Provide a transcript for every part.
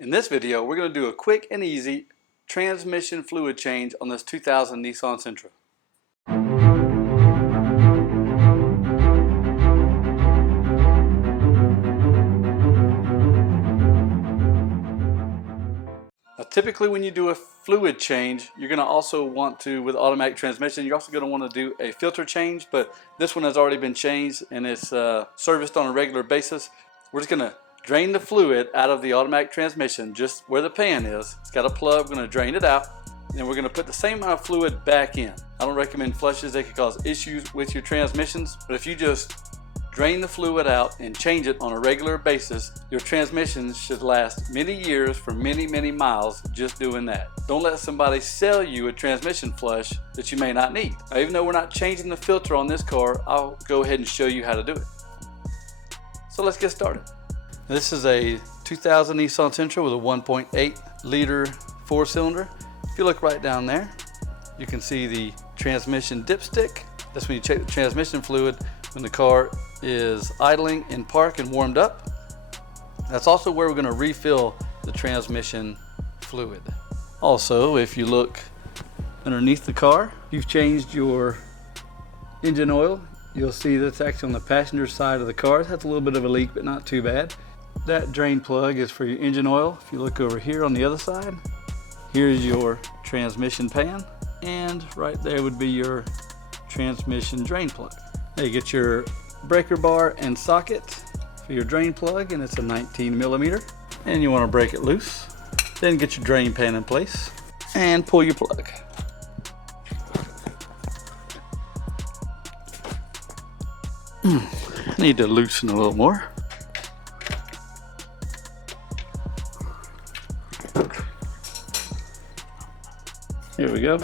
In this video, we're going to do a quick and easy transmission fluid change on this 2000 Nissan Sentra. Now, typically when you do a fluid change, you're going to also want to, with automatic transmission, you're also going to want to do a filter change, but this one has already been changed and it's serviced on a regular basis. We're just going to drain the fluid out of the automatic transmission just where the pan is. It's got a plug. We're going to drain it out, and then we're going to put the same amount of fluid back in. I don't recommend flushes. They could cause issues with your transmissions, but if you just drain the fluid out and change it on a regular basis, your transmission should last many years for many miles just doing that. Don't let somebody sell you a transmission flush that you may not need. Now, even though we're not changing the filter on this car, I'll go ahead and show you how to do it. So let's get started. This is a 2000 Nissan Sentra with a 1.8 liter 4-cylinder. If you look right down there, you can see the transmission dipstick. That's when you check the transmission fluid when the car is idling in park and warmed up. That's also where we're going to refill the transmission fluid. Also, if you look underneath the car, you've changed your engine oil. You'll see that's actually on the passenger side of the car. It has a little bit of a leak, but not too bad. That drain plug is for your engine oil. If you look over here on the other side, here's your transmission pan, and right there would be your transmission drain plug. Now you get your breaker bar and socket for your drain plug, and it's a 19 millimeter, and you want to break it loose. Then get your drain pan in place and pull your plug. Need to loosen a little more. Here we go.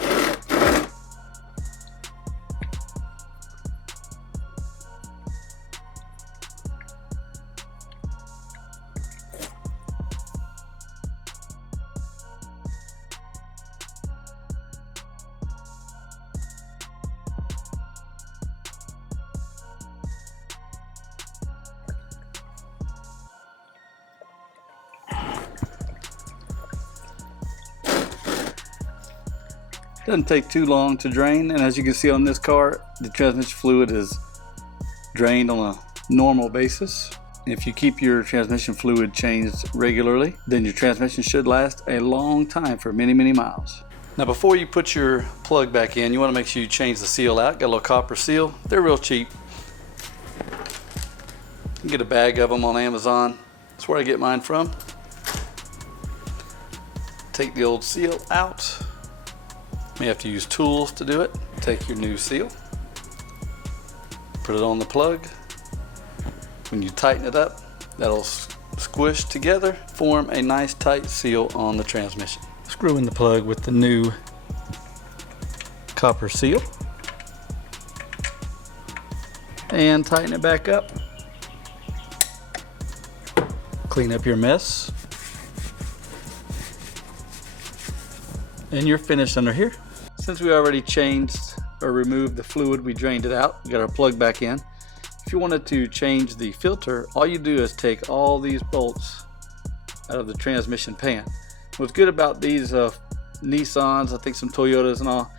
Doesn't take too long to drain, and as you can see on this car, the transmission fluid is drained on a normal basis. If you keep your transmission fluid changed regularly, then your transmission should last a long time for many miles. Now, before you put your plug back in, you want to make sure you change the seal out. Got a little copper seal. They're real cheap. You can get a bag of them on Amazon. That's where I get mine from. Take the old seal out. You have to use tools to do it. Take your new seal, put it on the plug. When you tighten it up, that'll squish together, form a nice tight seal on the transmission. Screw in the plug with the new copper seal and tighten it back up. Clean up your mess, and you're finished under here. Since we already changed or removed the fluid, we drained it out. We got our plug back in. If you wanted to change the filter, all you do is take all these bolts out of the transmission pan. What's good about these Nissans, I think some Toyotas and all,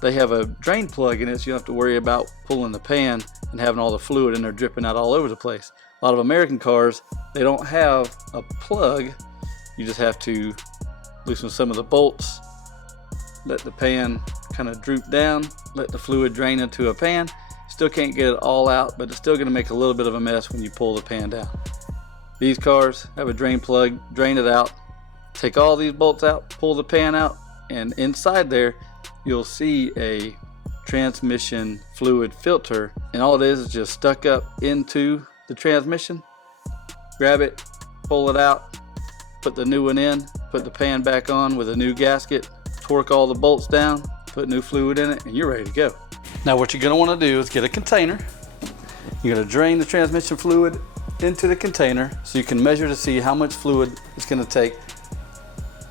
they have a drain plug in it, so you don't have to worry about pulling the pan and having all the fluid in there dripping out all over the place. A lot of American cars, they don't have a plug. You just have to loosen some of the bolts, let the pan kind of droop down, let the fluid drain into a pan. Still can't get it all out, but it's still going to make a little bit of a mess when you pull the pan down. These cars have a drain plug, drain it out, take all these bolts out, pull the pan out, and inside there you'll see a transmission fluid filter, and all it is just stuck up into the transmission. Grab it, pull it out, put the new one in, put the pan back on with a new gasket, torque all the bolts down, put new fluid in it, and you're ready to go. Now what you're going to want to do is get a container. You're going to drain the transmission fluid into the container so you can measure to see how much fluid it's going to take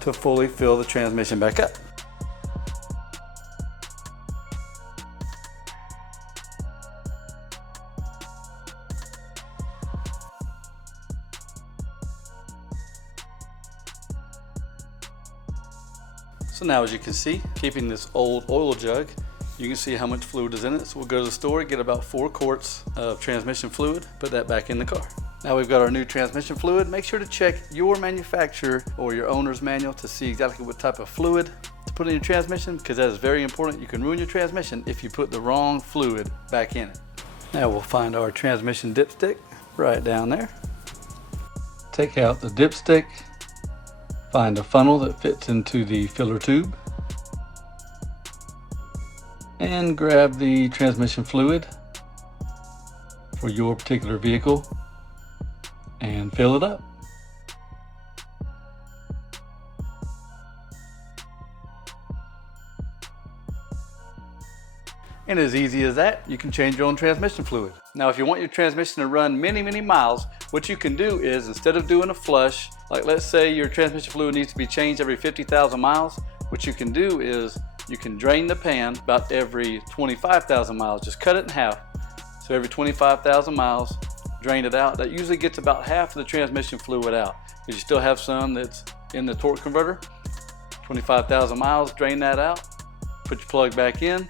to fully fill the transmission back up. So now as you can see, keeping this old oil jug, you can see how much fluid is in it. So we'll go to the store, get about 4 quarts of transmission fluid, put that back in the car. Now we've got our new transmission fluid. Make sure to check your manufacturer or your owner's manual to see exactly what type of fluid to put in your transmission, because that is very important. You can ruin your transmission if you put the wrong fluid back in it. Now we'll find our transmission dipstick right down there. Take out the dipstick, find a funnel that fits into the filler tube, and grab the transmission fluid for your particular vehicle and fill it up. And as easy as that, you can change your own transmission fluid. Now if you want your transmission to run many miles, what you can do is, instead of doing a flush, like let's say your transmission fluid needs to be changed every 50,000 miles, what you can do is you can drain the pan about every 25,000 miles. Just cut it in half. So every 25,000 miles, drain it out. That usually gets about half of the transmission fluid out, because you still have some that's in the torque converter. 25,000 miles, drain that out, put your plug back in,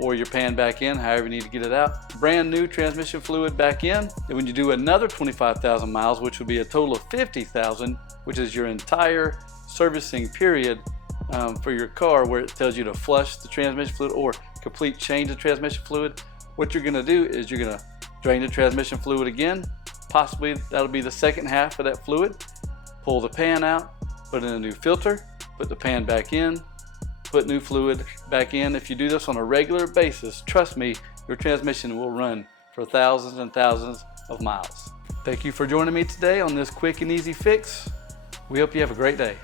or your pan back in, however you need to get it out. Brand new transmission fluid back in. And when you do another 25,000 miles, which would be a total of 50,000, which is your entire servicing period for your car, where it tells you to flush the transmission fluid or complete change of transmission fluid, what you're gonna do is you're gonna drain the transmission fluid again. Possibly that'll be the second half of that fluid. Pull the pan out, put in a new filter, put the pan back in, put new fluid back in. If you do this on a regular basis, trust me, your transmission will run for thousands and thousands of miles. Thank you for joining me today on this quick and easy fix. We hope you have a great day.